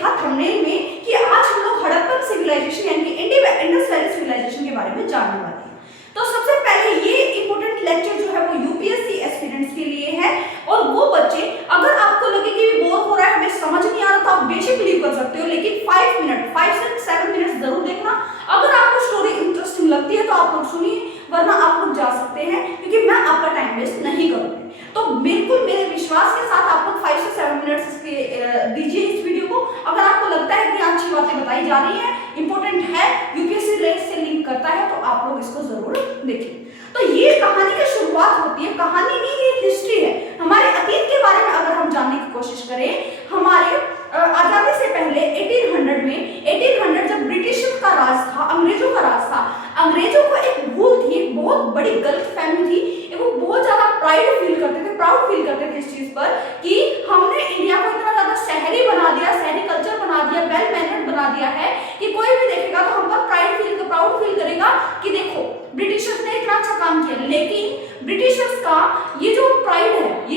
देखा थंबनेल में कि आज हम लोग हड़प्पन सिविलाइजेशन यानी कि इंडस वैली सिविलाइजेशन के बारे में जानने वाले हैं। तो सबसे पहले ये इंपॉर्टेंट लेक्चर जो है वो यूपीएससी एस्पिरेंट्स के लिए है, और वो बच्चे अगर आपको लगे कि बोर हो रहा है, हमें समझ नहीं आ रहा, तो आप बेशक लीव कर सकते हो, लेकिन 5 से 7 मिनट जरूर देखना। अगर आपको स्टोरी इंटरेस्टिंग लगती है तो आप लोग सुनिए, वरना आप लोग जा सकते हैं, क्योंकि मैं आपका टाइम वेस्ट नहीं करूंगी। तो बिल्कुल मेरे विश्वास के साथ आप लोग 5 से 7 मिनट दीजिए इस वीडियो को। अगर आपको लगता है कि अच्छी बातें बताई जा रही है, इंपॉर्टेंट है, यूपीएससी रेस से लिंक करता है, तो आप लोग इसको जरूर देखिए। तो ये कहानी की शुरुआत होती है, कहानी नहीं, ये हिस्ट्री है। हमारे अतीत के बारे में अगर हम जानने की कोशिश करें, हमारे आजादी से पहले 1800 जब ब्रिटिशर्स का राज था, अंग्रेजों का राज था, अंग्रेजों को एक भूल थी, एक बहुत बड़ी गलतफहमी थी, वो बहुत ज्यादा प्राउड फील करते थे इस चीज पर कि हमने इंडिया को इतना ज्यादा शहरी बना दिया, शहरी कल्चर बना दिया, वेल मैनर्ड बना दिया है कि कोई भी देखेगा तो हम पर प्राउड फील करेगा कि देखो ब्रिटिशर्स ने इतना अच्छा काम किया। लेकिन ब्रिटिशर्स का ये जो प्राइड है, ये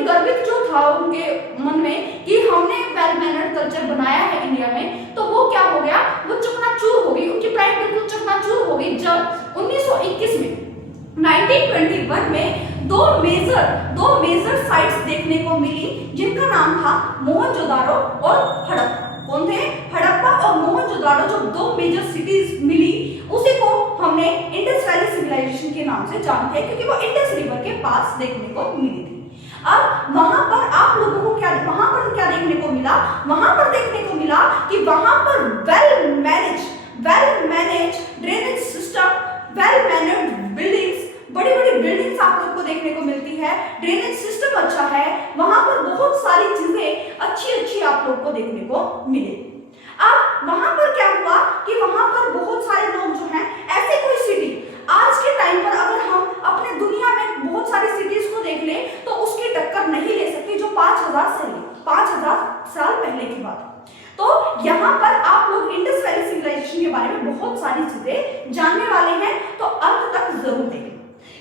गर्वित जो था उनके मन में कि हमने वेल मैनर्ड कल्चर बनाया है इंडिया में, तो वो क्या हो गया, वो चकनाचूर हो गई, उनकी प्राइड बिल्कुल चकनाचूर हो गई जब 1921 में 1921 में दो मेजर साइट्स देखने को मिली, जिनका नाम था मोहनजोदारो और हड़प्पा। कौन थे? हड़प्पा और मोहनजोदारो, जो दो मेजर सिटीज मिली, उसी को हमने इंडस वैली सिविलाइजेशन के नाम से जानते हैं, क्योंकि वो इंडस रिवर के पास देखने को मिली थी। अब वहां पर आप लोगों को क्या देखने को मिला? वहां पर देखने को मिला कि वहां पर well manage drainage system, well mannered buildings, बड़ी बिल्डिंग्स आप लोग को देखने को मिलती है, ड्रेनेज सिस्टम अच्छा है, वहां पर बहुत सारी चीजें अच्छी आप लोग को देखने को मिले। अब वहां पर क्या हुआ कि वहां पर बहुत सारे लोग जो हैं, ऐसे कोई सिटी आज के टाइम पर अगर हम अपने दुनिया में बहुत सारी सिटीज को देख ले तो उसकी टक्कर नहीं ले सकती जो 5000 साल पहले की बात। तो यहाँ पर आप लोग इंडस वैली सिविलाइजेशन के बारे में बहुत सारी चीजें जानने वाले हैं, तो अंत तक जरूर देखें।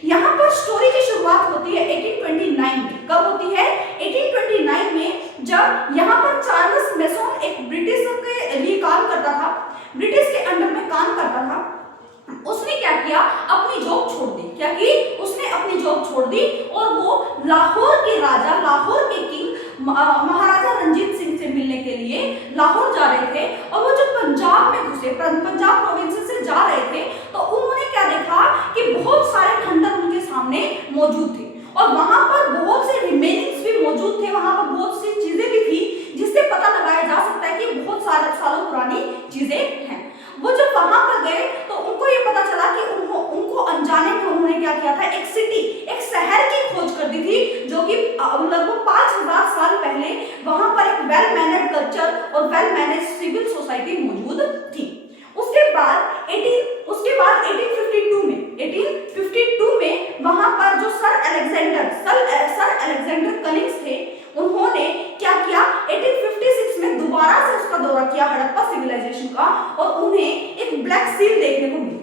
यहाँ पर स्टोरी की शुरुआत होती है 1829 में। कब होती है? 1829 में, जब यहाँ पर चार्ल्स मैसन एक ब्रिटिश के लिए काम करता था, ब्रिटिश के अंडर में काम करता था। उसने क्या किया? अपनी जॉब छोड़ दी। क्या की? उसने अपनी जॉब छोड़ दी और वो लाहौर के राजा, लाहौर के किंग महाराजा रंजीत सिंह से मिलने के लिए लाहौर जा रहे थे। और वो जब पंजाब में घुसे, पंजाब प्रोविंस से जा रहे थे, तो उन्होंने क्या देखा कि बहुत सारे खंडर उनके सामने मौजूद थे, और वहां पर बहुत से रिमेनिंग्स भी मौजूद थे, वहां पर बहुत सी चीजें भी थी जिससे पता लगाया जा सकता है कि बहुत सारे सालों पुरानी चीजें हैं। वो जब वहां पर गए तो उनको ये पता चला कि उनको अनजाने में उन्होंने क्या किया था, एक सिटी, एक शहर की खोज कर दी थी, जो कि लगभग 5000 साल पहले वहां पर एक वेल मैनर्ड कल्चर और वेल मैनेज सिविल सोसाइटी मौजूद थी। उसके बाद 1852 में वहां पर जो सर अलेक्जेंडर कनिंग्स थे, उन्होंने क्या किया, 1856 में दोबारा से उसका दौरा किया, हड़प्पा सिविलाइजेशन का, और उन्हें एक ब्लैक सील देखने को मिली।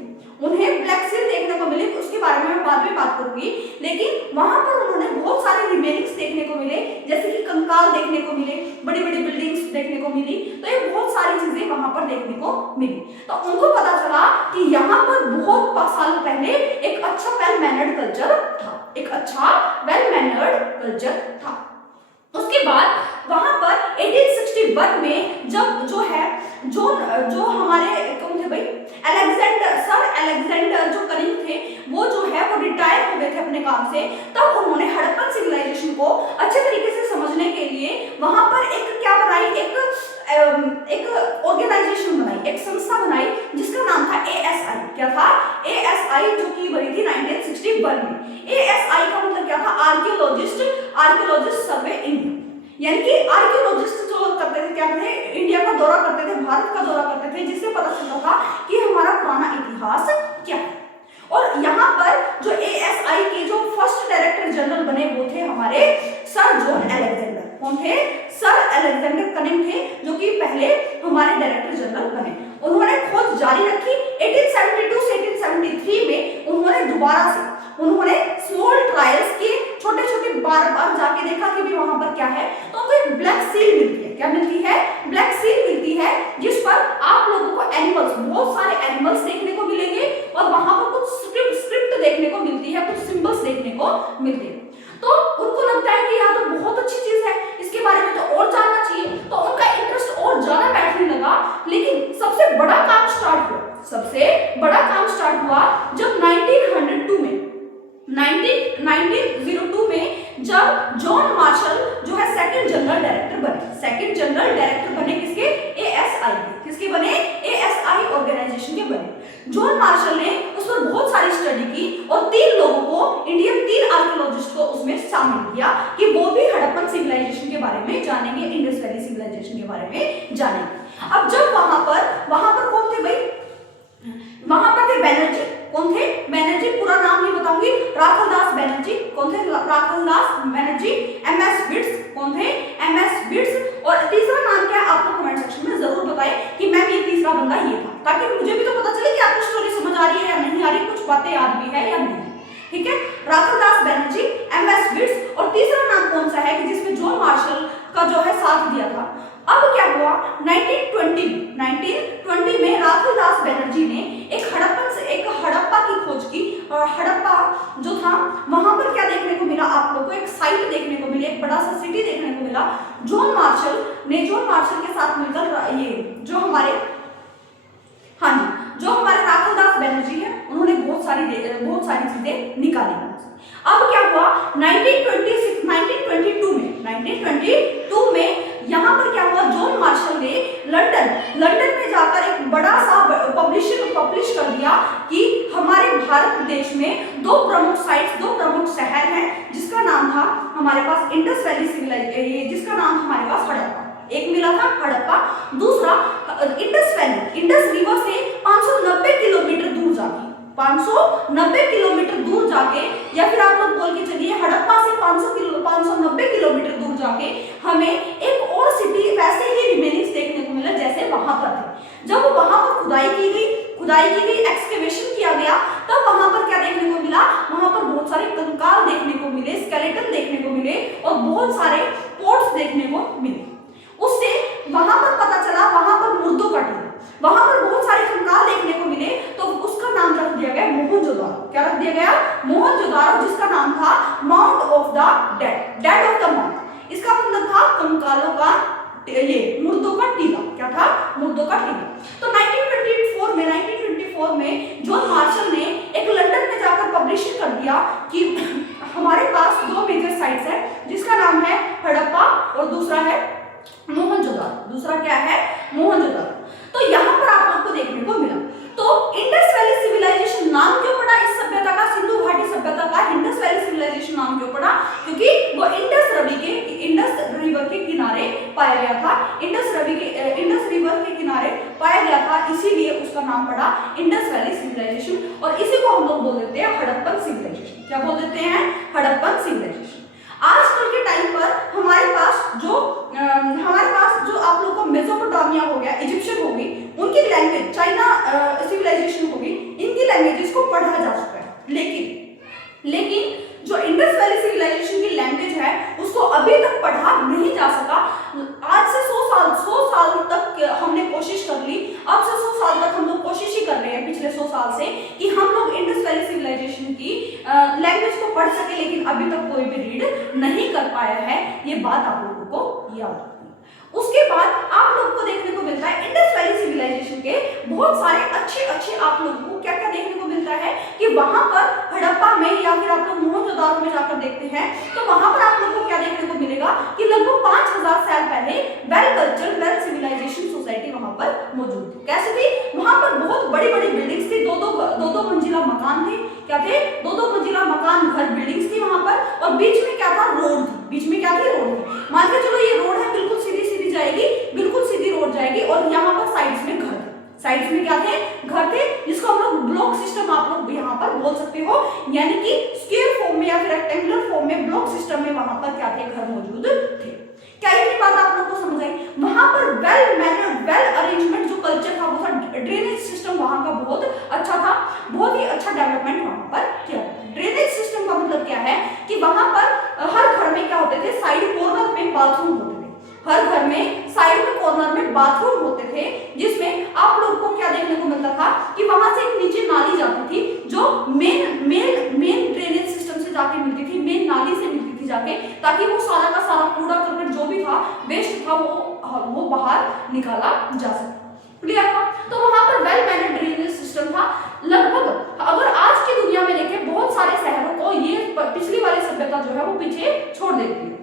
उसके बारे में मैं बाद में बात करूंगी, लेकिन वहां पर उन्होंने बहुत सारे रिमेनिंग्स देखने को मिले, जैसे कि कंकाल देखने को मिले, बड़ी बिल्डिंग्स देखने को मिली। तो ये बहुत सारी चीजें वहां पर देखने को मिली। तो उनको पता चला कि यहाँ पर बहुत साल पहले एक अच्छा वेल मैनर्ड कल्चर था। उसके बाद वहां पर 1861 में जब जो हमारे कौन थे भाई, सर अलेक्जेंडर जो कनिंग थे, वो जो है वो रिटायर हो गए थे अपने काम से। तब उन्होंने हड़प्पन सिविलाइजेशन को अच्छे तरीके से समझने के लिए वहां पर एक ऑर्गेनाइजेशन बनाई, एक संस्था बनाई, जिसका नाम था ASI। क्या था? ASI, जो की बनी थी 1961 में। ASI का मतलब क्या था? आर्कियोलॉजिस्ट सर्वे इंडिया, यानी कि आर्कियोलॉजिस्ट जो करते थे, क्या थे, इंडिया का दौरा करते थे, भारत का दौरा करते थे, जिससे पता चलता था कि हमारा पुराना इतिहास क्या है। और यहाँ पर जो ASI के जो फर्स्ट डायरेक्टर जनरल बने वो थे हमारे सर जॉन अलेक्जेंडर। कौन थे? सर अलेक्जेंडर कनिंग थे, जो कि पहले हमारे डायरेक्टर जनरल बने। उन्होंने खोज जारी रखी। 1872 से 1873 में उन्होंने दोबारा से स्मॉल ट्रायल्स किए, छोटे बार जाके देखा कि भी वहां पर क्या है, तो उनको एक ब्लैक सील मिलती है। क्या मिलती है? ब्लैक सील मिलती है, जिस पर आप लोगों को एनिमल्स, बहुत सारे एनिमल्स देखने को मिलेंगे और वहां पर कुछ स्क्रिप्ट देखने को मिलती है, कुछ सिंबल्स देखने को मिलते हैं। तो उनको लगता है कि यार तो बहुत अच्छी चीज है, इसके बारे में तो और जानना चाहिए, तो उनका इंटरेस्ट और ज्यादा बैठने लगा। लेकिन सबसे बड़ा काम स्टार्ट हुआ, सबसे बड़ा काम स्टार्ट हुआ जब 1902 में 1902 में जब जॉन मार्शल जो है सेकंड जनरल डायरेक्टर बने। सेकंड जनरल डायरेक्टर बने किसके? एएसआई के। किसके बने? एएसआई ऑर्गेनाइजेशन के बने। जॉन मार्शल ने उस पर बहुत सारी स्टडी की और 3 लोगों को, इंडियन 3 आर्कियोलॉजिस्ट को उसमें शामिल किया कि वो भी हड़प्पन सिविलाइजेशन के बारे में जानेंगे, इंडस वैली सिविलाइजेशन के बारे में जानेंगे। अब जब वहां पर कौन थे भाई? वहां पर थे बैनर्जी। कौन थे? बैनर्जी। पूरा नाम नहीं बताऊंगी। राखलदास बैनर्जी। कौन थे? राखलदास बैनर्जी। एमएस बिट्स। कौन थे? एमएस बिट्स। और तीसरा नाम क्या है? आप लोग कमेंट सेक्शन में जरूर बताएं कि मैम ये तीसरा बंदा ये था, ताकि मुझे भी तो पता चले कि आपको स्टोरी समझ आ रही है या नहीं आ रही, कुछ बातें याद भी है या नहीं। ठीक है, राखलदास बैनर्जी, एमएस बिट्स। और तीसरा नाम कौन सा है कि जिसमें जॉन मार्शल का जो है साथ दिया था। अब क्या हुआ? 1920 में राखलदास बैनर्जी ने एक हड़प्पा की खोज की। और हड़प्पा जो था वहां पर क्या देखने को मिला आप लोगों को? एक साइट देखने को मिली, एक बड़ा सा सिटी देखने को मिला। जॉन मार्शल के साथ मिलकर ये जो हमारे राखलदास बैनर्जी है, उन्होंने बहुत सारी चीजें निकाली। अब क्या हुआ? 1922 में यहाँ पर क्या हुआ? जॉन मार्शल ने लंदन में जाकर एक बड़ा सा पब्लिश कर दिया कि हमारे भारत देश में 2 प्रमुख शहर हैं, जिसका नाम था हमारे पास इंडस वैली सिविलाइजेशन, जिसका नाम हमारे पास हड़प्पा। एक मिला था हड़प्पा, दूसरा इंडस वैली। इंडस रिवर से 590 किलोमीटर दूर जाके, 590 किलोमीटर दूर जाके, या फिर आप लोग बोल के चलिए हड़प्पा से 590 किलोमीटर दूर जाके हमें एक और सिटी वैसे ही रिमेनिंग्स देखने को मिला जैसे वहां पर थे। जब वहां पर खुदाई की गई, एक्सकेवेशन किया गया, तब वहां पर क्या देखने को मिला? वहां पर बहुत सारे कंकाल देखने को मिले, स्केलेटन देखने को मिले और बहुत सारे पोर्ट्स देखने को मिले। उससे वहां पर पता चला, वहां पर मुर्दों का टीला, वहां पर बहुत सारे कंकाल देखने को मिले, तो उसका नाम रख दिया गया मोहनजोदारो। क्या रख दिया गया? मोहनजोदारो, जिसका नाम था mount of the dead of the mount. इसका मतलब था कंकालों का, ये मुर्दों का टीला। क्या था? मुर्दों का टीला। तो 1924 में जॉन मार्शल ने एक लंदन में जाकर पब्लिशिंग कर दिया कि हमारे पास 2 मेजर साइट्स है, जिसका नाम है हड़प्पा और दूसरा है मोहनजोदारो। दूसरा क्या है? मोहनजोदारो। तो यहाँ पर आप लोग को देखने को मिला। तो इंडस वैली सिविलाइजेशन नाम क्यों पड़ा इस सभ्यता का? सिंधु घाटी सभ्यता का इंडस वैली सिविलाइजेशन नाम क्यों पड़ा? क्योंकि वो इंडस रिवर के किनारे पाया गया था। इंडस रिवर के किनारे पाया गया था, इसीलिए उसका नाम पड़ा इंडस वैली सिविलाइजेशन। और इसी को हम लोग बोल देते हैं हड़प्पन सिविलाइजेशन। क्या बोल देते हैं? हड़प्पन सिविलाइजेशन। आजकल के टाइम पर हमारे पास जो आप लोग को मेसोपोटामिया हो गया, इजिप्शियन होगी, उनकी लैंग्वेज, चाइना सिविलाइजेशन होगी, इनकी लैंग्वेजेस को पढ़ा जा चुका है। लेकिन जो इंडस वैली सिविलाइजेशन की लैंग्वेज है उसको अभी तक पढ़ा नहीं जा सका। आज से 100 साल तक हमने कोशिश कर ली, अब से 100 साल तक हम लोग कोशिश ही कर रहे हैं पिछले 100 साल से कि हम लोग इंडस वैली सिविलाइजेशन की लैंग्वेज को पढ़ सके, लेकिन अभी तक कोई भी रीड नहीं कर पाया है। ये बात आप लोगों को याद रखनी। उसके बाद आप लोग को देखने को मिलता है इंडस वैली सिविलाइजेशन के बहुत सारे अच्छे आप लोगों को क्या क्या देखने को मिलता है कि वहां पर हड़प्पा में या फिर आप लोग मोहनजोदारो में जाकर देखते हैं तो वहां पर आप लोगों को क्या देखने को मिलेगा कि लगभग 5000 साल पहले well cultured well civilization society वहां पर मौजूद थी। कैसे थी? वहां पर बहुत बड़ी बिल्डिंग्स थी, दो मंजिला मकान थे। क्या थे? 2 मंजिला मकान, घर, बिल्डिंग्स थी वहां पर, और बीच में क्या था? रोड थी। बीच में क्या थी? रोड थी। मान के चलो ये रोड है, बिल्कुल सीधी जाएगी, बिल्कुल सीधी रोड जाएगी, और यहाँ पर साइड्स में घर थे। साइड्स में क्या थे? घर थे, जिसको हम लोग ब्लॉक सिस्टम आप लोग यहाँ पर बोल सकते हो, यानी कि स्क्वायर फॉर्म में या फिर रेक्टेंगुलर फॉर्म में ब्लॉक सिस्टम में वहां पर क्या थे? घर मौजूद थे। क्या इतनी बात आप लोग को समझ आई? वहां पर वेल मैनर्ड, वेल अरेंजमेंट जो कल्चर था वो था, ड्रेनेज सिस्टम वहां का बहुत अच्छा था, बहुत ही अच्छा डेवलपमेंट वहां पर किया। ड्रेनेज सिस्टम का मतलब क्या है कि वहां पर हर घर में क्या होते थे? साइड कॉर्नर में बाथरूम होते थे। हर घर में साइड में कॉर्नर में बाथरूम होते थे, जिसमें आप लोग को क्या देखने को मिलता था कि वहां से एक नीचे नाली जाती थी जो मेन ड्रेनेज सिस्टम से जाके मिलती थी, मेन नाली से मिलती थी जाके, ताकि वो सारा का सारा कूड़ा करकट जो भी था, वेस्ट था, वो बाहर निकाला जा सके। क्लियर था? तो वहां पर वेल मैनेज ड्रेनेज सिस्टम था। लगभग अगर आज की दुनिया में देखें बहुत सारे शहरों को ये पिछली वाली सभ्यता जो है वो पीछे छोड़ देती है।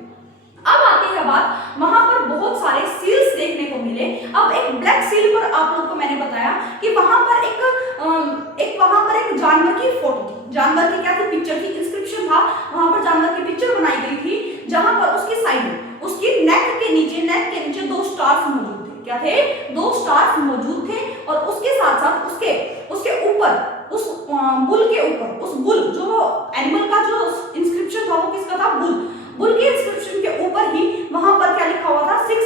अब आती है बात, वहां पर बहुत सारे सील्स देखने को मिले। अब एक ब्लैक सील पर आप लोग को मैंने बताया कि वहां पर एक जानवर की फोटो थी, जानवर की क्या थी, पिक्चर की, इंस्क्रिप्शन था, वहां पर जानवर की पिक्चर बनाई गई थी, जहां पर उसकी साइड में, उसकी नेक के नीचे दो स्टार्स मौजूद थे। क्या थे? दो स्टार्स मौजूद थे। और उसके साथ साथ उसके ऊपर, उस बुल के ऊपर, उस बुल जो एनिमल का जो इंस्क्रिप्शन था वो किसका था? बुल के इंस्क्रिप्शन के ऊपर ही वहां पर क्या लिखा हुआ था? 6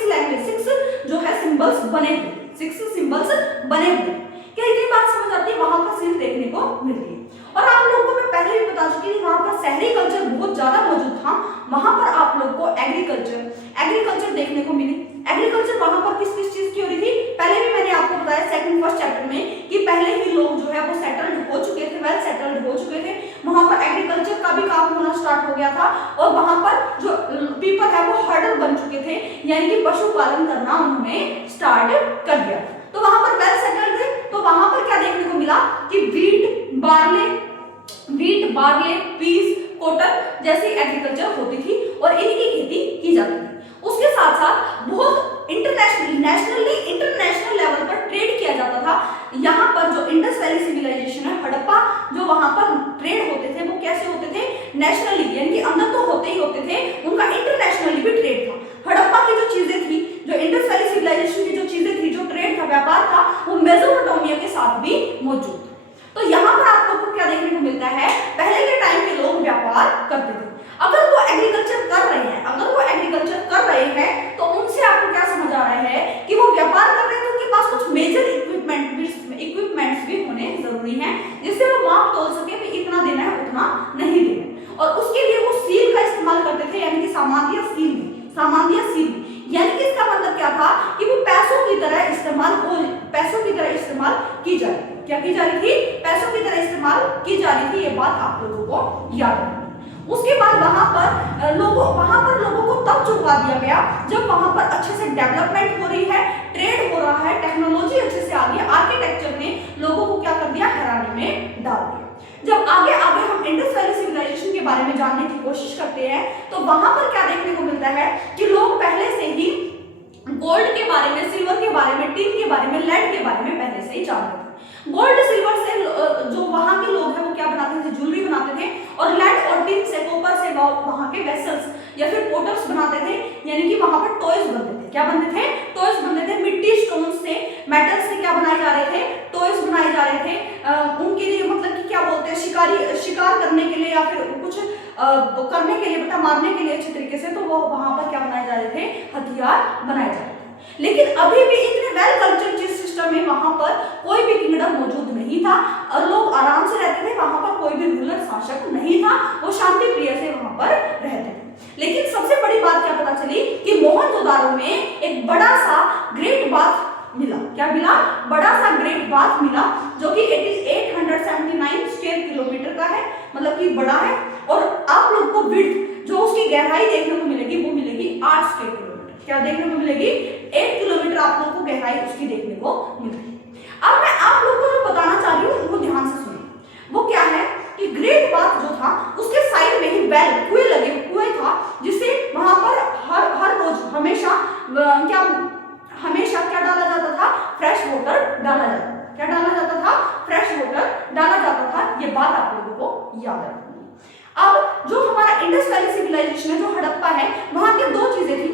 जो है सिंबल्स बने हुए, 6 सिंबल्स बने हुए। क्या इतनी बात समझ आती है? वहां पर सील देखने को मिलती है। और आप लोगों को मैं पहले भी बता चुकी थी, वहां पर शहरी कल्चर बहुत ज्यादा मौजूद था। वहां पर आप लोग को एग्रीकल्चर देखने को मिली। एग्रीकल्चर वहां पर किस चीज की हो रही थी? पहले भी मैंने आपको बताया फर्स्ट चैप्टर में कि पहले ही लोग जो है वो सेटल्ड हो चुके थे, वेल सेटल्ड हो चुके थे। वहां पर एग्रीकल्चर का भी काम होना स्टार्ट हो गया था और वहां पर जो पीपल है वो हर्डर बन चुके थे, यानी कि पशुपालन करना उन्होंने स्टार्ट कर दिया। तो वहां पर वेल सेटल्ड थे। तो वहां पर क्या देखने को मिला कि वीट, बार्ले, पीस, कॉटन जैसी एग्रीकल्चर होती थी और इनकी खेती की जाती थी। उसके साथ साथ बहुत इंटरनेशनल लेवल पर ट्रेड किया जाता था। यहाँ पर जो इंडस वैली सिविलाइजेशन है, हड़प्पा, जो वहां पर ट्रेड होते थे वो कैसे होते थे? नेशनली, यानी कि अंदर तो होते ही होते थे, उनका इंटरनेशनली भी ट्रेड था। हड़प्पा की जो चीजें थी, जो इंडस वैली सिविलाइजेशन की जो चीजें थी, जो ट्रेड था, व्यापार था, वो मेसोपोटामिया के साथ भी मौजूद। तो यहाँ पर आप लोग को क्या देखने को मिलता है? पहले के टाइम के लोग व्यापार करते थे। अगर वो एग्रीकल्चर कर रहे हैं तो उनसे आपको क्या समझ आ रहा है कि वो व्यापार कर रहे हैं, तो उनके पास कुछ मेजर इक्विपमेंट्स भी होने जरूरी हैं, जिससे वो माप तोल सके कि इतना देना है, उतना नहीं देना। और उसके लिए वो सील का इस्तेमाल करते थे, यानी कि सामान्य सील, यानी कि इसका मतलब क्या था कि वो पैसों की तरह इस्तेमाल की जा रही थी। क्या की जा रही थी? पैसों की तरह इस्तेमाल की जा रही थी। ये बात आप लोगों को याद रखनी। उसके बाद वहां पर लोगों को तब चुका दिया गया जब वहां पर अच्छे से डेवलपमेंट हो रही है, ट्रेड हो रहा है, टेक्नोलॉजी अच्छे से आ गई, आर्किटेक्चर ने लोगों को क्या कर दिया? हैरानी में डाल दिया। जब आगे हम इंडस वैली सिविलाइजेशन के बारे में जानने की कोशिश करते हैं तो वहां पर क्या देखने को मिलता है कि लोग पहले से ही गोल्ड के बारे में, सिल्वर के बारे में, टिन के बारे में, लेड के बारे में पहले से ही जानते थे। गोल्ड सिल्वर से जो वहां के लोग हैं वो क्या बनाते थे? ज्वेलरी बनाते थे। और लेड और टिन से, कॉपर से वहां के वेसल्स या फिर पोटर्स बनाते थे, यानी कि वहां पर टॉयज बनते थे। क्या बनते थे? टॉयज बनते थे। मिट्टी, स्टोन से, मेटल से क्या बनाए जा रहे थे? टॉयज बनाए जा रहे थे। उनके लिए मतलब कि क्या बोलते हैं, शिकार करने के लिए या फिर कुछ करने के लिए, बेटा मारने के लिए अच्छे तरीके से, तो वो वहां पर क्या बनाए जा रहे थे? हथियार बनाए जा रहे थे। लेकिन अभी भी इतने वेल कल्चर्ड सिस्टम में वहां पर कोई भी किंगडम मौजूद नहीं था और लोग आराम से रहते थे। वहां पर कोई भी रूलर, शासक नहीं था, वो शांति प्रिय से वहां पर रहते थे। लेकिन सबसे बड़ी बात क्या पता चली कि मोहनजोदारो में एक बड़ा सा ग्रेट बाथ मिला। क्या मिला? बड़ा सा ग्रेट बाथ मिला, जो कि 879 स्क्वायर किलोमीटर का है, मतलब कि बड़ा है। और आप लोग को विड्थ, जो उसकी गहराई देखने को मिलेगी, वो मिलेगी 8 स्क्वायर किलोमीटर। क्या देखने को मिलेगी? 8 किलोमीटर आप लोग को गहराई उसकी देखने को मिलेगी। अब मैं आप लोग को जो बताना चाह रही हूँ वो ध्यान से सुनिए। वो क्या है कि ग्रेट बाथ जो था उसके साइड में ही कुएं था, जिससे वहां पर हर रोज हमेशा क्या डाला जाता था? फ्रेश वाटर डाला जाता था। क्या डाला जाता था? फ्रेश वाटर डाला जाता था। ये बात आप लोगों को याद रखनी है। अब जो हमारा इंडस वैली सिविलाइजेशन है, जो हड़प्पा है, वहां की दो चीजें थी।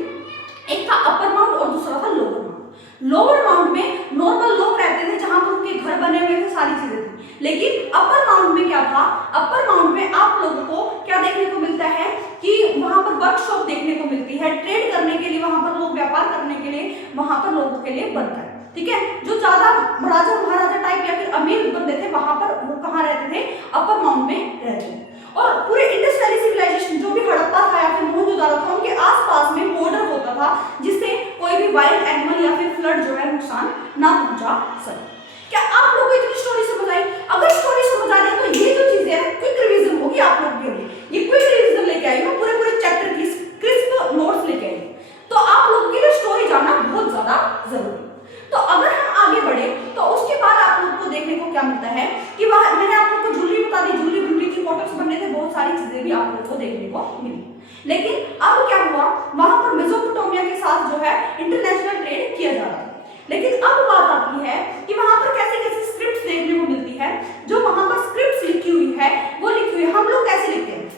एक था अपर माउंट और दूसरा था लोअर माउंट। लोअर माउंट में नॉर्मल लोग रहते थे, जहां पर उनके घर बने हुए थे, सारी चीजें थी। लेकिन अपर माउंट में क्या था? अपर माउंट में आप लोगों को क्या देखने को मिलता है कि वहां पर वर्कशॉप देखने को मिलती है, ट्रेड करने के लिए वहां पर लोग, व्यापार करने के लिए वहां पर लोगों के लिए बनता है। ठीक है, जो ज्यादा राजा महाराजा टाइप या फिर अमीर बंदे थे, वहां पर वो कहाँ रहते थे? अपर माउंट में रहते थे। और पूरे इंडस वैली सिविलाइजेशन, जो भी हड़प्पा था या फिर मोहनजोदारो था, उनके आसपास में बॉर्डर होता था, जिससे नुकसान ना पहुंचा सके। क्या आप लोगों को इतनी स्टोरी समझ आई? अगर स्टोरी समझ आ रही है तो ये जो चीजें है क्विक रिवीजन होगी आप लोगों के लिए। ये क्विक रिवीजन लेके आई मैं पूरे चैप्टर की क्रिस्प नोट्स लेके आई, तो आप लोगों के लिए स्टोरी जानना बहुत ज्यादा जरूरी। तो अगर हम आगे बढ़े तो उसके बाद आप लोगों को देखने को क्या मिलता है कि वह मैंने आप लोगों को जूलरी बता दी, जूलरी बुनरी की फोटोस बनने थे, बहुत सारी चीजें भी आप लोगों को देखने को मिली। लेकिन अब क्या हुआ, वहां पर मेसोपोटामिया के साथ जो है इंटरनेशनल ट्रेड किया जा रहा है। लेकिन अब बात आती है कि वहां पर कैसे कैसे स्क्रिप्ट्स देखने को मिलती है। जो वहां पर स्क्रिप्ट्स लिखी हुई है वो लिखी हुई है, हम लोग कैसे लिखते हैं,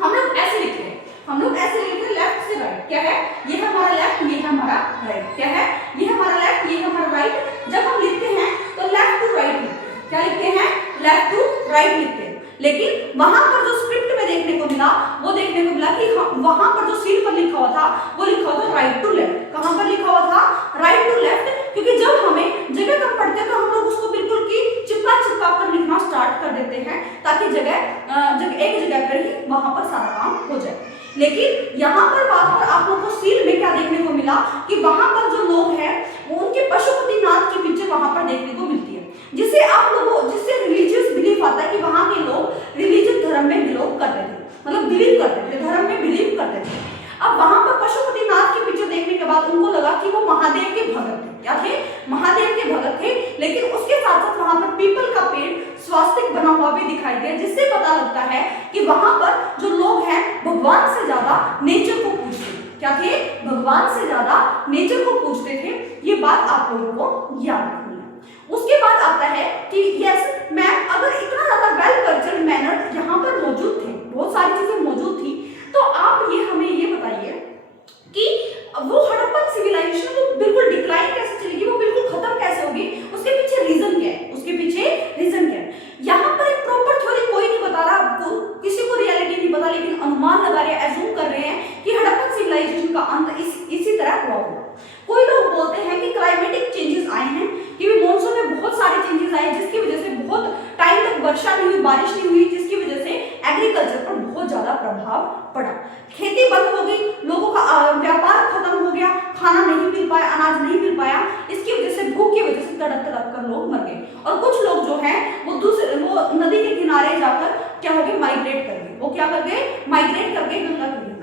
हम लोग ऐसे लिखते हैं, हम लोग ऐसे लिखते हैं लेफ्ट से राइट। क्या है, ये है हमारा लेफ्ट, ये है हमारा राइट। क्या है, ये है हमारा लेफ्ट, ये है हमारा राइट। जब हम लिखते हैं तो लेफ्ट टू राइट लिखते हैं। क्या लिखते हैं, लेफ्ट टू राइट लिखते हैं। लेकिन वहां पर जो स्क्रिप्ट में देखने को मिला वो देखने को मिला कि वहां पर जो सील पर लिखा हुआ था वो लिखा हुआ था राइट टू लेफ्ट। कहां पर लिखा हुआ था, राइट टू लेफ्ट। क्योंकि जब हमें जगह कम पड़ती है तो हम लोग उसको बिल्कुल की चिपका कर लिखना स्टार्ट कर देते हैं ताकि एक जगह पर ही वहां पर सारा काम हो जाए। लेकिन यहाँ पर बात पर आप लोगों को सील में क्या देखने को मिला कि वहां पर जो लोग हैं वो उनके पशुपतिनाथ के पीछे वहां पर देखने को मिलती है, जिससे रिलीजियस बिलीफ आता है कि वहां के लोग रिलीजियस धर्म में बिलोंग करते थे, मतलब बिलीव करते थे, धर्म में बिलीव करते थे। अब वहां पर पशुपतिनाथ के पीछे देखने के बाद उनको लगा कि वो महादेव के भगत थे। क्या थे, महादेव के भगत थे। लेकिन उसके साथ साथ वहां पर पीपल का पेड़ स्वास्तिक बना हुआ भी दिखाई दिया, जिससे पता लगता है कि वहां पर जो लोग हैं भगवान से ज्यादा नेचर को पूजते थे। क्या थे, भगवान से ज्यादा नेचर को पूजते थे। ये बात आप लोगों को याद रखनी है। उसके बाद आता है कि यस मैम, अगर इतना ज्यादा वेल कल्चर्ड मैनर यहाँ पर मौजूद थे, बहुत सारी चीजें मौजूद थी, तो आप ये हमें ये बताइए कि वो हड़प्पन सिविलाइजेशन वो बिल्कुल डिक्लाइन कैसे चलेगी, वो बिल्कुल खत्म कैसे होगी, उसके पीछे रीजन क्या है, उसके पीछे रीजन क्या है। यहाँ पर एक प्रॉपर थ्योरी कोई नहीं बता रहा आपको, किसी को रियलिटी नहीं पता, लेकिन अनुमान लगा रहे हैं, एज्यूम कर रहे हैं कि हड़प्पन सिविलाइजेशन का अंत इसी तरह हुआ होगा। कोई लोग बोलते हैं कि क्लाइमेटिक चेंजेस आए हैं, कि मॉनसून में बहुत सारे चेंजेस आए जिसकी वजह से बहुत टाइम तक वर्षा नहीं हुई, बारिश नहीं हुई, जिसकी वजह से एग्रीकल्चर पर बहुत ज्यादा प्रभाव पड़ा, खेती बंद हो गई, लोगों का व्यापार खत्म हो गया, खाना नहीं मिल पाया, अनाज नहीं मिल पाया, इसकी वजह से भूख की वजह से तड़प तड़प कर लोग मर गए। और कुछ लोग जो हैं वो नदी के किनारे जाकर क्या हो गए, माइग्रेट कर गए। वो क्या कर गए, माइग्रेट कर गए गंगा के किनारे।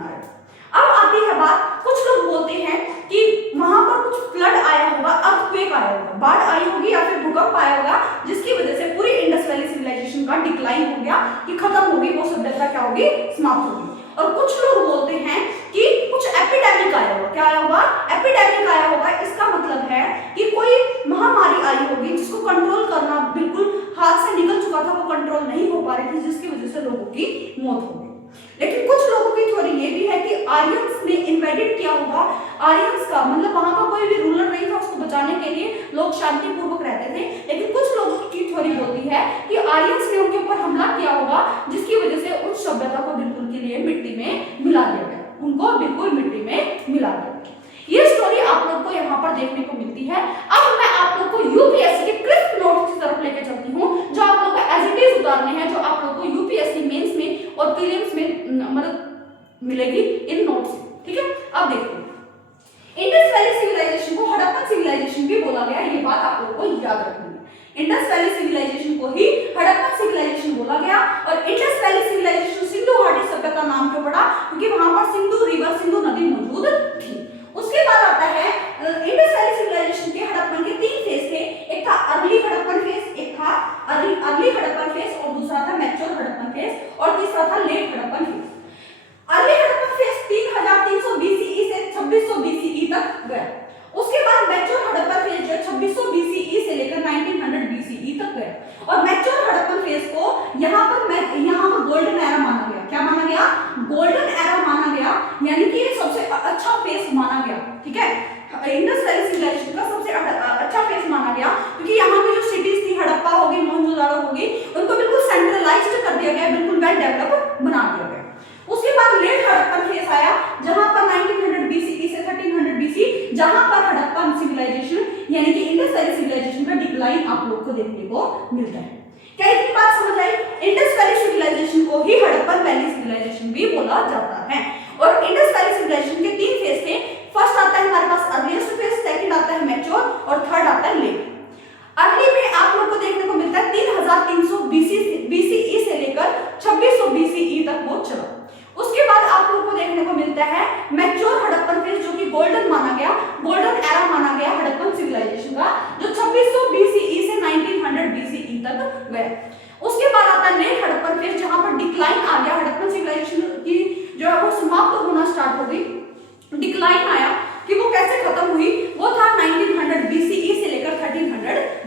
अब आती है बात, कुछ लोग बोलते हैं कि वहां पर कुछ फ्लड आया होगा, अर्थक्वेक आया होगा, बाढ़ आई होगी या फिर भूकंप आया होगा, जिसकी वजह से पूरी इंडस वैली सिविलाइजेशन का डिक्लाइन हो गया, कि खत्म होगी, वो सभ्यता क्या होगी, समाप्त होगी। और कुछ लोग बोलते हैं कि कुछ एपिडेमिक आया होगा। क्या आया होगा, एपिडेमिक आया होगा। इसका मतलब है कि कोई महामारी आई होगी जिसको कंट्रोल करना बिल्कुल हाथ से निकल चुका था, वो कंट्रोल नहीं हो पा रही थी, जिसकी वजह से लोगों की मौत हो गई। लेकिन कुछ लोगों की थ्योरी ये भी है कि आर्यंस ने इन्वेडेड किया होगा। आर्यंस का मतलब वहां पर कोई भी रूलर नहीं था, उसको बचाने के लिए लोग शांतिपूर्वक रहते थे। लेकिन कुछ लोगों की थ्योरी बोलती है कि आर्यंस ने उनके ऊपर हमला किया होगा, जिसकी वजह से उस सभ्यता को बिल्कुल के लिए मिट्टी में मिला दिया गया, उनको बिल्कुल मिट्टी में मिला दिया गया। ये स्टोरी आप लोग को यहाँ पर देखने को मिलती है। अब मैं आप लोग को यूपीएससी के क्रिस्प नोट्स की तरफ लेके चलती हूँ, जो आप लोग को एज इट इज उतारने हैं, जो आप लोग को यूपीएससी मेंस में और प्रीलिम्स में मतलब मिलेगी इन नोट्स। ठीक है, अब देखो, इंडस वैली सिविलाइजेशन को हड़प्पन सिविलाइजेशन भी बोला गया, ये बात आप लोगों को याद रखनी है। इंडस वैली सिविलाइजेशन को ही हड़प्पन सिविलाइजेशन बोला गया। और इंडस वैली सिविलाइजेशन सिंधु घाटी सभ्यता नाम क्यों पड़ा, क्योंकि वहां पर सिंधु रिवर, सिंधु नदी मौजूद थी। उसके बाद आता है इंडस वैली सिविलाइजेशन के हड़प्पन के 3 फेज थे। एक था अर्ली हड़प्पन फेज, एक था अर्ली हड़प्पन फेज, और दूसरा था मैच्योर हड़प्पन फेज, और तीसरा था late Harappan phase. Early Harappan phase 3300 BCE से 2600 बीसीई तक गया। उसके बाद मैच्योर हड़प्पन फेज जो 2600 बीसीई से लेकर 1900 बीसीई तक गया। और मैच्योर हड़प्पन फेज को यहाँ पर गोल्डन एरा माना गया। क्या माना गया, गोल्डन एरा माना गया, यानी कि ये सबसे अच्छा फेज माना गया। ठीक है, इंडस वैली सिविलाइजेशन का सबसे अच्छा फेज माना गया, क्योंकि यहाँ की जो सिटीज थी, हड़प्पा होगी, मोहनजोदाड़ो होगी, उनको बिल्कुल सेंट्रलाइज्ड कर दिया गया, बिल्कुल वेल डेवलप बना दिया गया। उसके बाद लेट हड़प्पन फेज आया, जहां पर 1900 बीसीई से 1300 बीसी, जहां पर हड़प्पन सिविलाइजेशन यानी कि इंडस वैली सिविलाइजेशन का डिक्लाइन आप लोग को देखने को मिलता है। क्या इतनी बात समझ आई? इंडस वैली सिविलाइजेशन को ही हड़प्पन वैली सिविलाइजेशन भी बोला जाता है। और इंडस वैली सिविलाइजेशन के 3 फेज थे। फर्स्ट आता है हमारे पास अर्लीस्ट फेज, सेकंड आता है मैच्योर, और थर्ड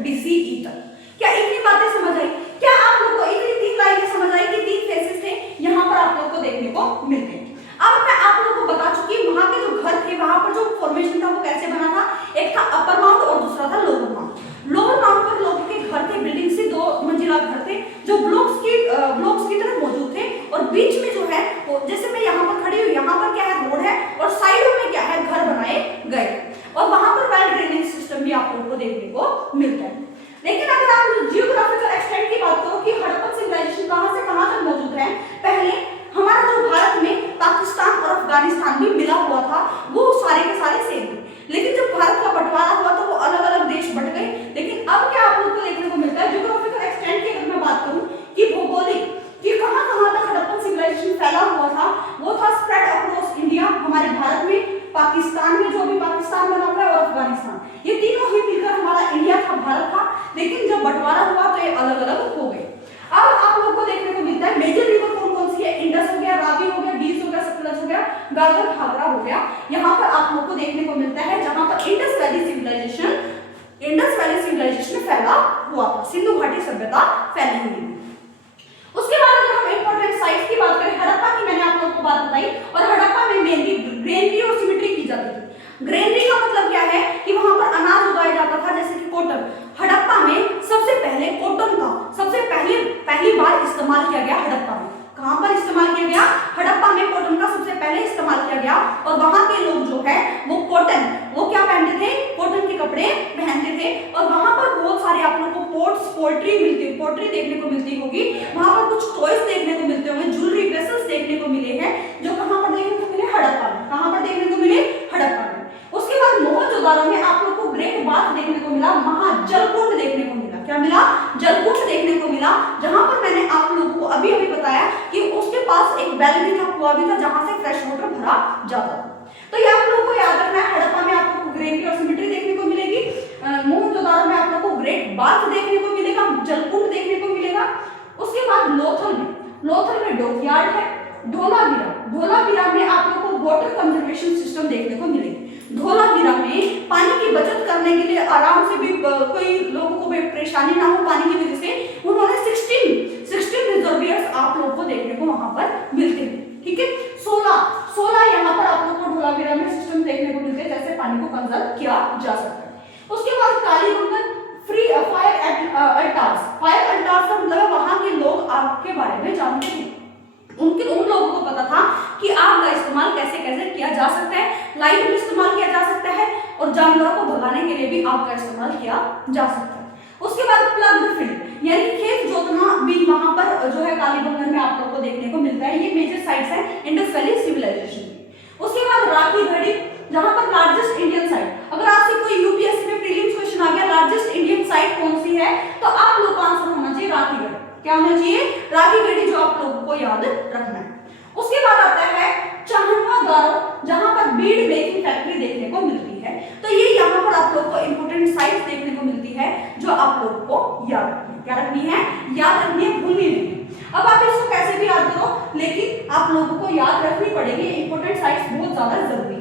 BCE तक। क्या इतनी बातें समझ आई? क्या आप लोगों को इतनी 3 लाइनें समझ आई कि 3 फेसेस थे यहाँ पर आप लोगों को देखने को मिलते हैं। अब मैं आप लोगों को बता चुकी हूँ वहां के जो घर थे, वहां पर जो फॉर्मेशन था वो कैसे बना था। एक था अपर माउंट और दूसरा था लोअर माउंट। लोअर माउंट पर लोगों के घर थे, बिल्डिंग से 2 मंजिला घर थे जो ब्लॉक्स की तरह मौजूद थे, और बीच में जो है जैसे मैं यहाँ पर खड़ी हूँ, यहाँ पर क्या है रोड है और साइडों में क्या है घर बनाए गए, और वहां पर वेल ड्रेनेज सिस्टम भी आप लोगों को देखने को मिलता है। लेकिन अगर आप जियोग्राफिकल एक्सटेंट की बात करो कि हड़प्पन सिविलाइजेशन कहां से कहां तक मौजूद है, पहले हमारा जो भारत में पाकिस्तान और अफगानिस्तान भी मिला हुआ था वो सारे के सारे सेम थे, लेकिन जब भारत का बंटवारा हुआ तो वो अलग अलग देश बट गए। लेकिन अब क्या आप लोगों को देखने को मिलता है जियोग्राफिकल एक्सटेंट की अगर मैं बात करूं कि भौगोलिक कि कहां कहां तक हड़प्पन सिविलाइजेशन फैला हुआ था, वो था स्प्रेड अक्रॉस इंडिया, हमारे भारत में, पाकिस्तान में जो अभी पाकिस्तान बना हुआ है, और अफगानिस्तान, ये तीनों ही मिलकर हमारा इंडिया था, भारत था। लेकिन जब बंटवारा हुआ तो ये अलग अलग हो गए। अब आप लोगों को देखने को मिलता है मेजर रिवर कौन कौन सी है, इंडस हो गया, रावी हो गया, गीज हो गया, सतलज हो गया, गागर घाघरा हो गया। यहाँ पर आप लोगों को देखने को मिलता है जहां पर इंडस वैली सिविलाइजेशन फैला हुआ था, सिंधु घाटी सभ्यता फैली हुई। उसके बाद अगर हम इंपॉर्टेंट साइट्स की बात करें, हड़प्पा की मैंने आप लोगों को बात बताई, और हड़प्पा में मेनली ग्रेनरी और सिमेट्री की जाती थी। ग्रेनरी का मतलब क्या है कि वहां पर अनाज उगाया जाता था, जैसे कि कॉटन। हड़प्पा में सबसे पहले कॉटन का सबसे पहली बार इस्तेमाल किया गया हड़प्पा में। कहां पर इस्तेमाल किया गया? हड़प्पा में कॉटन का सबसे पहले इस्तेमाल किया गया, और वहां के लोग जो है वो कॉटन, वो क्या पहनते थे? कॉटन के कपड़े पहनते थे। और वहां पर बहुत सारे आप लोगों को पोट्री देखने को मिलती होगी, वहां पर कुछ टॉयज देखने को मिलते होंगे, ज्वेलरी वेसल्स देखने को मिले हैं, जो कहां पर देखने को मिले? हड़प्पा में। कहां पर देखने को मिले? हड़प्पा में। उसके बाद मोहनजोदाड़ो में आप लोग को ग्रेट बाथ देखने को मिला, महाजलकुंड देखने को मिला। क्या मिला? जलकुंड देखने को मिला, जहां पर मैंने आप लोगों को अभी बताया कि उसके पास एक वेल भी था, कुआं भी था, जहां से फ्रेश वाटर भरा जाता था। तो ये आप लोगों को याद रखना है। हड़प्पा में आप लोगों को ग्रेनरी और सिमेट्री देखने को मिलेगी, मोहनजोदाड़ो में आप लोगों को ग्रेट बाथ देखने को मिलेगा, जलकुंड देखने को मिलेगा। उसके बाद लोथल में डॉकयार्ड है। धोलावीरा में आप लोगों को वाटर कंजर्वेशन सिस्टम देखने को मिलेगी। धोलावीरा में पानी की बचत करने के लिए आराम से भी कोई लोगों को भी परेशानी ना हो पानी की वजह से, उन्होंने 16 रिजर्वियर्स आप लोगों को देखने को वहां पर मिलते हैं। ठीक है, 16 यहाँ पर आप लोगों को धोलावीरा में सिस्टम देखने को मिलते हैं, जैसे पानी को कंजर्व किया जा सकता है। उसके बाद कालीबंगन फायर अल्टार्स का मतलब वहां के लोग आग के बारे में जानते हैं। उन लोगों को पता था कि आग का इस्तेमाल कैसे कैसे किया जा सकता है, लाइट में इस्तेमाल किया जा सकता है, और जानवरों को भगाने के लिए भी आग का इस्तेमाल किया जा सकता है। उसके बाद प्लग्ड फील्ड यानी खेत जोतना भी वहां पर जो है कालीबंगन में आप लोगों को देखने को मिलता है। ये मेजर साइट्स है इंडस वैली सिविलाइजेशन की। उसके बाद राखी घड़ी, जहां पर लार्जेस्ट इंडियन साइट, अगर आपसे कोई यूपीएससी में प्रीलिम्स क्वेश्चन आ गया लार्जेस्ट इंडियन साइट कौन सी है, तो आप लोग का आंसर होना चाहिए राखी घड़ी। क्या होना चाहिए? राखी घड़ी, जो आप लोगों को याद रखना है। उसके बाद आता है चाहनवा, जहां पर बीड मेकिंग फैक्ट्री देखने को मिलती है। तो ये यहाँ पर आप लोग को इंपोर्टेंट साइट्स देखने को मिलती है, जो आप लोगों को याद रखनी है। क्या रखनी है? याद रखनी है, भूलनी नहीं। अब आप इसको कैसे भी याद करो, लेकिन आप लोगों को याद रखनी पड़ेगी। इंपोर्टेंट साइट्स बहुत ज्यादा जरूरी है।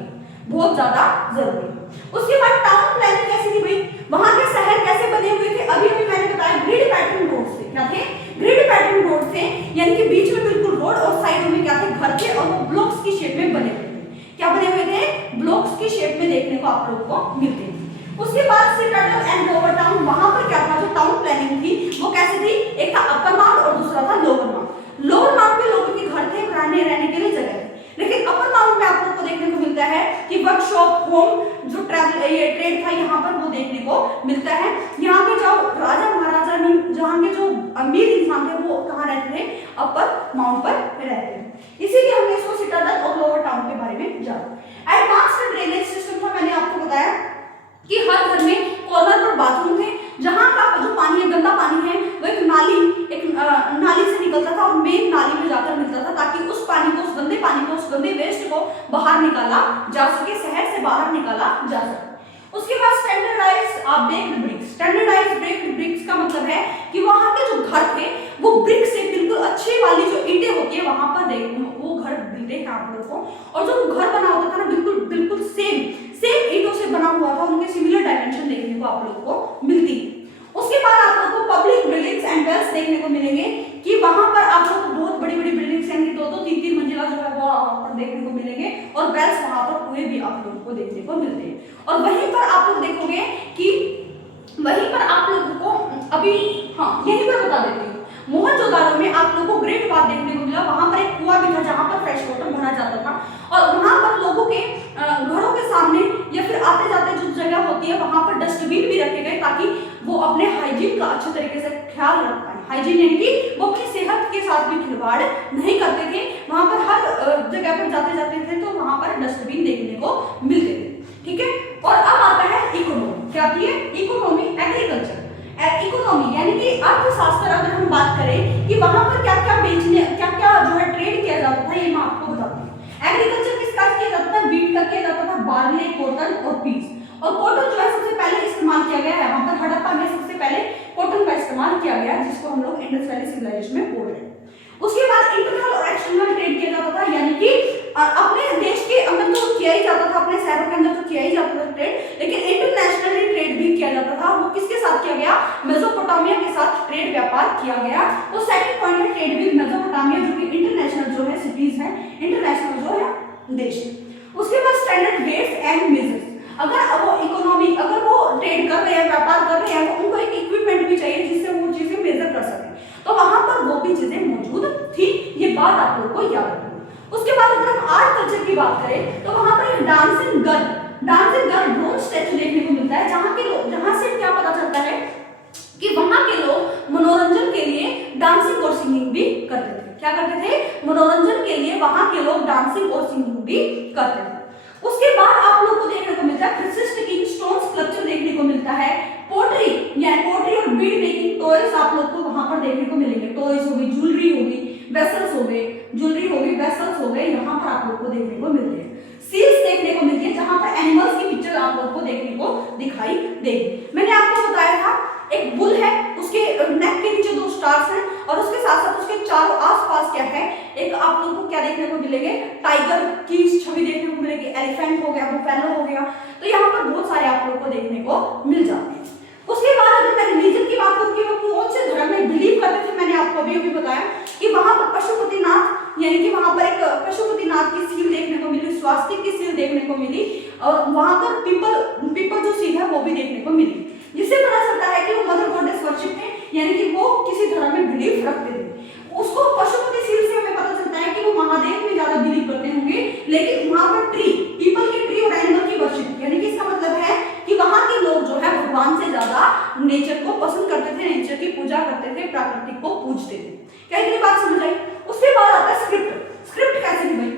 उसके बाद टाउन प्लानिंग कैसी थी भाई, वहां के शहर कैसे बने हुए थे? अभी मैंने बताया ग्रिड पैटर्न रोड से। क्या थे? ग्रिड पैटर्न रोड से, यानी कि बीच में बिल्कुल रोड और साइडों में क्या थे? घर थे, और वो ब्लॉक्स की शेप में बने हुए थे। क्या बने हुए थे? ब्लॉक्स की शेप में देखने को आप लोगों को मिलते थे। उसके बाद सिटाडेल एंड लोअर टाउन, वहां पर क्या था? जो टाउन प्लानिंग थी वो कैसे थी? एक था अपर माउंट और दूसरा था लोअर माउंट। लोअर माउंट में लोगों के घर थे, रहने के लिए जगह थी, लेकिन अपर माउंट में आप लोगों को देखने को मिलता है कि वर्कशॉप, होम, जो ट्रेड था यहाँ पर वो देखने को मिलता है। यहाँ के जो राजा महाराजा, जहाँ के जो अमीर इंसान थे वो कहाँ रहते थे? अपर माउंट पर रहते थे। इसीलिए हमने इसको सिटाडेल और लोअर टाउन के बारे में जाना। एडवांस्ड ड्रेनेज सिस्टम था, मैंने आपको बताया कि हर घर में कॉर्नर पर बाथरूम थे, जहां का जो पानी है, गंदा पानी है, वो एक नाली से निकलता था और मेन नाली में जाकर मिलता था, ताकि उस पानी को, उस गंदे पानी को, उस गंदे वेस्ट को बाहर निकाला जा सके, शहर से बाहर निकाला जा सके। उसके बाद स्टैंडर्डाइज्ड बेक्ड ब्रिक्स का मतलब है कि वहां के जो घर थे वो ब्रिक से बिल्कुल अच्छी वाली जो ईंटें होती है वहां पर वो घर मिलते हैं आप लोगों को, और जो घर बना होता था ना बिल्कुल सेम ईंटों से बना हुआ था, उनके सिमिलर डायमेंशन देखने को आप लोगों को मिलती है। को देखने को मिलते हैं। और वहीं पर आप लोग देखोगे कि वहीं पर आप लोगों को अभी यहीं पर बता देती हूँ, मोहनजोदाड़ो में आप लोगों को ग्रेट बात देखने को मिला। वहां पर एक कुआं भी था जहां पर फ्रेश वाटर भरा जाता था, और वहां पर लोगों के घरों के सामने या फिर आते जाते जो जगह होती है वहां पर डस्टबिन भी रखे गए, ताकि वो अपने हाइजीन का अच्छे तरीके से ख्याल रख पाए। हाइजीन यानी कि वो अपनी सेहत के साथ भी खिलवाड़ नहीं करते थे। वहां पर हर जगह पर जाते जाते थे तो वहां पर डस्टबिन देखने को मिलते थे, ठीक है। और अब आता है इकोनॉमी। क्या आती है? Economy, agriculture. इकोनॉमी यानी कि अर्थशास्त्र। अगर हम बात करें कि वहां पर क्या क्या बेचने, क्या क्या जो है ट्रेड किया जाता था, ये मैं आपको बताती हूँ। एग्रीकल्चर किसका किया जाता था? व्हीट का किया जाता था, बार्ले, कॉटन और पीस। और कॉटन जो है सबसे पहले इस्तेमाल किया गया है वहां पर हड़प्पा में, सबसे पहले कॉटन का इस्तेमाल किया गया, जिसको हम लोग इंडस वैली सिविलाइजेशन में बोल रहे हैं। उसके बाद इंटरनल और एक्सटर्नल ट्रेड किया जाता था, यानी कि अपने देश के अंदर तो किया ही जाता था, अपने शहरों के अंदर तो किया ही जाता था ट्रेड, लेकिन इंटरनेशनली ट्रेड भी किया जाता था। वो किसके साथ किया गया? मेसोपोटामिया के साथ ट्रेड व्यापार किया गया। तो सेकंड पॉइंट है ट्रेड विद मेसोपोटामिया, जो कि इंटरनेशनल जो है सिटीज है, इंटरनेशनल जो है देश। उसके बाद स्टैंडर्ड वेट्स एंड मेजर्स। अगर वो इकोनॉमी, अगर वो ट्रेड कर रहे हैं, व्यापार कर रहे हैं, तो उनको एक इक्विपमेंट भी चाहिए जिससे वो चीजें मेजर कर सकें, तो वहां पर वो भी चीजें मौजूद थी। ये बात आप लोगों को याद रखनी। उसके बाद अगर हम आर्ट कल्चर की बात करें तो वहां पर एक डांसिंग गर्ल ब्रोंज स्टैचू देखने को मिलता है, जहां के लोग, जहां से क्या पता चलता है कि वहां के लोग मनोरंजन के लिए डांसिंग और सिंगिंग भी करते थे। क्या करते थे? मनोरंजन के लिए वहां के लोग डांसिंग और सिंगिंग भी करते थे। उसके बाद आप लोग को देखने को मिलता है प्रिसिस्टिंग स्टोन स्कल्पचर देखने को मिलता है, पोट्री और बीड मेकिंग टॉयज आप लोग को वहां पर देखने को मिलेंगे। टॉयज हो गई, ज्वेलरी होगी, वेसल्स हो गए, ज्वेलरी हो गई, वेसल्स हो गए, यहाँ पर आप लोग को देखने को मिलते हैं। सील्स देखने को मिलती है, जहां पर एनिमल्स की पिक्चर आप लोग को देखने को दिखाई देगी। मैंने आपको बताया था एक बुल है, उसके नेक के नीचे 2 स्टार्स हैं, और उसके साथ साथ उसके चारों आसपास क्या है, एक आप लोगों को क्या देखने को मिलेंगे? टाइगर की छवि देखने को मिलेगी, एलिफेंट हो गया, बुफेलो हो गया। तो यहाँ पर बहुत सारे आप लोगों को देखने को मिल जाते हैं। उसके बाद अगर मैं रिलीजन की बात करूं कि वो कौन से धर्म में बिलीव करते थे, मैंने आपको अभी बताया कि वहां पर पशुपतिनाथ, यानी कि वहां पर एक पशुपतिनाथ की सील देखने को मिली, स्वास्तिक की सील देखने को मिली, और वहां पर पीपल जो सील है वो भी देखने को मिली, जिससे पता चलता है कि वो मदर गॉडेस वर्शिप थे, यानी कि वो किसी धर्म में बिलीव रखते थे। उसको पशुपति सील से हमें पता चलता है कि वो महादेव में ज्यादा बिलीव करते होंगे, लेकिन वहां पर पीपल के ट्री और एनिमल की वर्शिप, यानी कि इसका मतलब है कि वहां के लोग जो है भगवान से ज्यादा नेचर को पसंद करते थे, नेचर की पूजा करते थे, प्राकृतिक को पूजते थे। क्या इतनी बात समझ आई? उसके बाद आता है स्क्रिप्ट। स्क्रिप्ट कैसे थी भाई?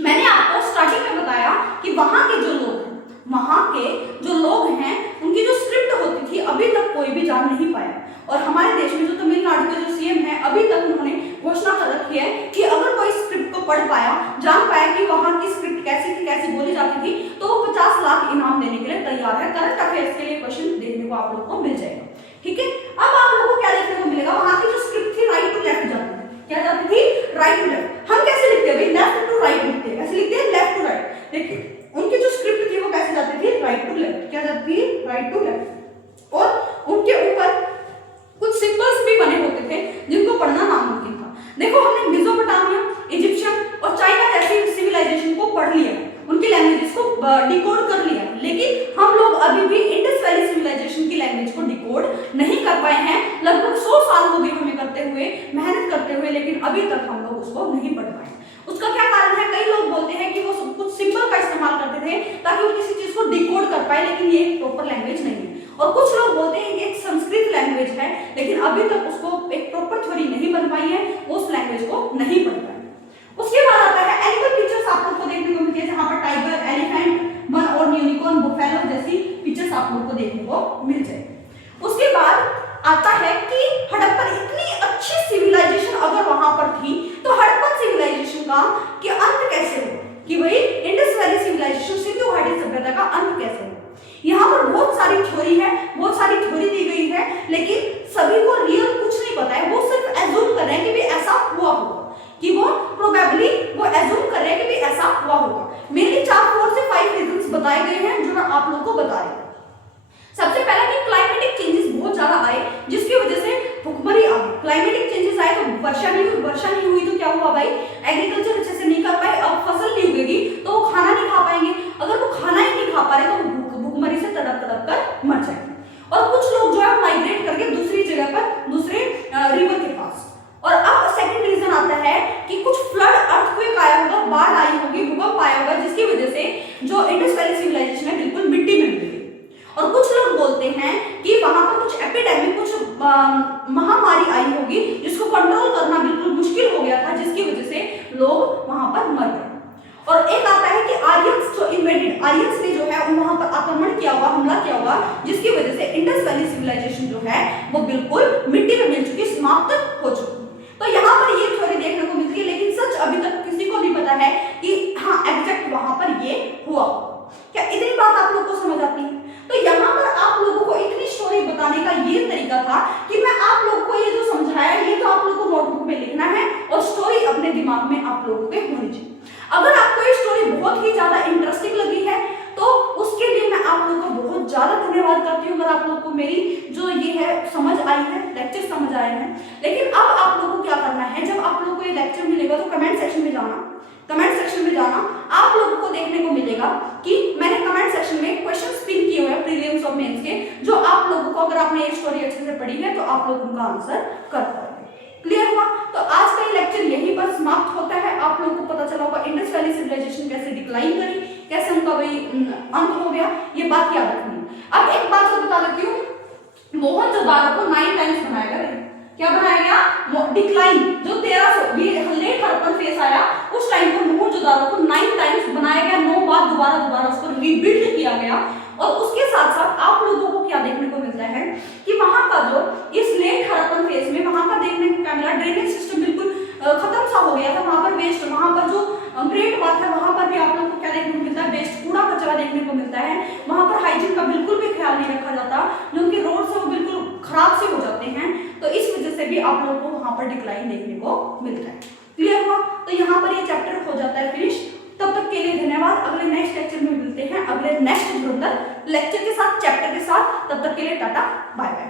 मैंने आपको स्टार्टिंग में बताया कि वहां के जो लोग हैं उनकी जो स्क्रिप्ट होती थी अभी तक कोई भी जान नहीं पाया। और हमारे देश में जो तमिलनाडु के जो सीएम है, अभी तक उन्होंने घोषणा कर रखी है कि अगर कोई स्क्रिप्ट को पढ़ पाया, जान पाया कि वहां की स्क्रिप्ट कैसी थी, कैसी बोली जाती थी, तो वो 50 लाख इनाम देने के लिए तैयार है। करंट अफेयर्स के लिए क्वेश्चन देखने को आप लोग को मिल जाएगा, ठीक है। अब आप लोगों को क्या देखने को मिलेगा? वहां की जो स्क्रिप्ट थी राइट टू लेफ्ट जाती थी। क्या जाती थी? Right to left. हम कैसे लिखते हैं भाई? लेफ्ट टू राइट लिखते हैं, ऐसे लिखते हैं लेफ्ट टू राइट, देखिए उनकी जो स्क्रिप्ट थी वो कैसे जाती थी? Right to left. क्या जाती थी? Right to left. और उनके ऊपर कुछ सिंबल्स भी बने होते थे जिनको पढ़ना नामुमकिन था। देखो हमने मेसोपोटामिया, इजिप्शियन और चाइना जैसी सिविलाइजेशन को पढ़ लिया, उनकी लैंग्वेजेस को डिकोड कर लिया, लेकिन हम लोग अभी भी इंडस वैली सिविलाइजेशन की लैंग्वेज को डिकोड नहीं कर पाए हैं। लगभग 100 साल हो गए हमें करते हुए, मेहनत करते हुए, लेकिन अभी तक हम लोग उसको नहीं पढ़ पाए। उसका क्या कारण है? कई लोग बोलते हैं कि वो कुछ सिंबल का इस्तेमाल करते थे ताकि वो किसी चीज को डिकोड कर पाए, लेकिन ये एक प्रॉपर लैंग्वेज नहीं है। और कुछ लोग बोलते हैं कि एक संस्कृत लैंग्वेज है, लेकिन अभी तक उसको एक प्रॉपर थ्योरी नहीं बन पाई है, उस लैंग्वेज को नहीं पढ़ पाए। उसके बाद आता है एनिमल पिक्चर्स आप लोग को देखने को मिलती है, जहां पर टाइगर, एलिफेंट, मन और यूनिकॉर्न, बुफेलो जैसी पिक्चर्स आप लोग को देखने को मिल जाएगी। उसके बाद आता है कि हड़प्पन, इतनी अच्छी सिविलाइजेशन अगर वहां पर थी तो हड़प्पन सिविलाइजेशन का कि अंत कैसे हो, कि भाई इंडस वैली सिविलाइजेशन, सिंधु घाटी सभ्यता का अंत कैसे हो। यहाँ पर बहुत सारी थ्योरी है, बहुत सारी थ्योरी दी गई है, लेकिन सभी को रियल कुछ नहीं पता है। वो सिर्फ एज्यूम कर रहे हैं कि भी ऐसा हुआ होगा, कि वो प्रोबेबली वो एज्यूम कर रहे हैं कि भी ऐसा हुआ होगा। मेनली 4 से 5 रीजंस बताए गए हैं जो मैं आप लोग को बता रही हूँ। सबसे पहला कि क्लाइमेटिक चेंजेस बहुत ज्यादा आए, जिसकी वजह से भुखमरी आ गई। क्लाइमेटिक चेंजेस आए तो वर्षा नहीं हुई तो क्या हुआ भाई? एग्रीकल्चर अच्छे से नहीं कर पाए, अब फसल नहीं उगेगी तो वो खाना नहीं खा पाएंगे। अगर वो खाना ही नहीं खा पा रहे तो भूखमरी से तड़प तड़प कर मर जाएंगे। और कुछ लोग जो है माइग्रेट करके दूसरी जगह पर, दूसरे रिवर के पास। और अब सेकंड रीजन आता है कि कुछ फ्लड, अर्थक्वेक आया होगा, बाढ़ आई होगी, भूकंप आया होगा, जिसकी वजह से जो इंडस वैली सिविलाइजेशन है बिल्कुल मिट्टी में मिल गई। और कुछ लोग बोलते हैं कि वहां पर कुछ एपिडेमिक, कुछ महामारी आई होगी जिसको कंट्रोल करना बिल्कुल मुश्किल हो गया था, जिसकी वजह से लोग वहां पर मर गए। और एक आता है कि आर्यंस जो इन्वेडेड, आर्यंस ने जो है वहां पर आक्रमण किया हुआ, हमला किया हुआ, जिसकी वजह से इंडस वैली सिविलाइजेशन जो है वो बिल्कुल मिट्टी में मिल चुकी, समाप्त हो चुकी। तो यहाँ पर ये थ्योरी देखने को मिलती है, लेकिन सच अभी तक किसी को नहीं पता है कि हाँ एग्जैक्ट वहां पर ये हुआ। क्या इतनी बात आप लोग को समझ आती है? तो यहाँ पर आप लोगों को इतनी स्टोरी बताने का ये तरीका था कि मैं आप लोगों को ये जो समझाया ये तो आप लोगों को नोटबुक में लिखना है और स्टोरी अपने दिमाग में आप लोगों के होनी चाहिए। अगर आपको ये स्टोरी बहुत ही ज्यादा इंटरेस्टिंग लगी है तो उसके लिए मैं आप लोगों का बहुत ज्यादा धन्यवाद करती हूँ। अगर आप लोगों को मेरी जो ये है समझ आई है, लेक्चर समझ आए हैं। लेकिन अब आप लोगों को क्या करना है, जब आप लोगों को ये लेक्चर मिलेगा तो कमेंट सेक्शन में जाना, कमेंट सेक्शन में जाना। आप लोगों को देखने को मिलेगा कि मैंने कमेंट सेक्शन में क्वेश्चंस पिन किए हुए हैं प्रीलिम्स और मेंस के, जो आप लोगों को, अगर आपने ये स्टोरी अच्छे से पढ़ी है तो आप लोग उनका आंसर कर पाओगे। क्लियर हुआ? तो आज का ये लेक्चर यहीं पर समाप्त होता है। आप लोगों को पता चला होगा इंडस वैली सिविलाइजेशन कैसे डिक्लाइन करी, कैसे उनका वही अंत हो गया, ये बात याद रखनी। अब एक बात तो बता देती हूँ, मोहनजोदाड़ो को 9 टाइम्स बनाया गया। क्या बनाया गया? डिक्लाइन, जो 1300 लेट हड़प्पन फेस आया उस टाइम पर मोहनजोदाड़ो को 9 टाइम्स बनाया गया, 9 बार दोबारा उसको रीबिल्ड किया गया। और उसके साथ साथ आप लोगों को क्या देखने को मिलता है कि वहां का जो इस लेट हड़प्पन फेज में वहां का देखने को क्या मिला, ड्रेनेज सिस्टम बिल्कुल खत्म सा हो गया था। वहां पर वेस्ट, वहां पर जो ग्रेट बात है वहां पर भी आप लोगों को क्या देखने को मिलता है, वेस्ट, कूड़ा कचरा देखने को मिलता है। वहां पर हाइजीन का बिल्कुल भी ख्याल नहीं रखा जाता, जो उनके रोड से वो बिल्कुल खराब से हो जाते हैं। तो इस वजह से भी आप लोगों को वहां पर डिक्लाइन देखने को मिलता है। क्लियर हुआ? तो यहाँ पर ये चैप्टर हो जाता है फिनिश। तब तक के लिए धन्यवाद। अगले नेक्स्ट लेक्चर में मिलते हैं, अगले नेक्स्ट धुरंधर लेक्चर के साथ, चैप्टर के साथ। तब तक के लिए टाटा, बाय बाय।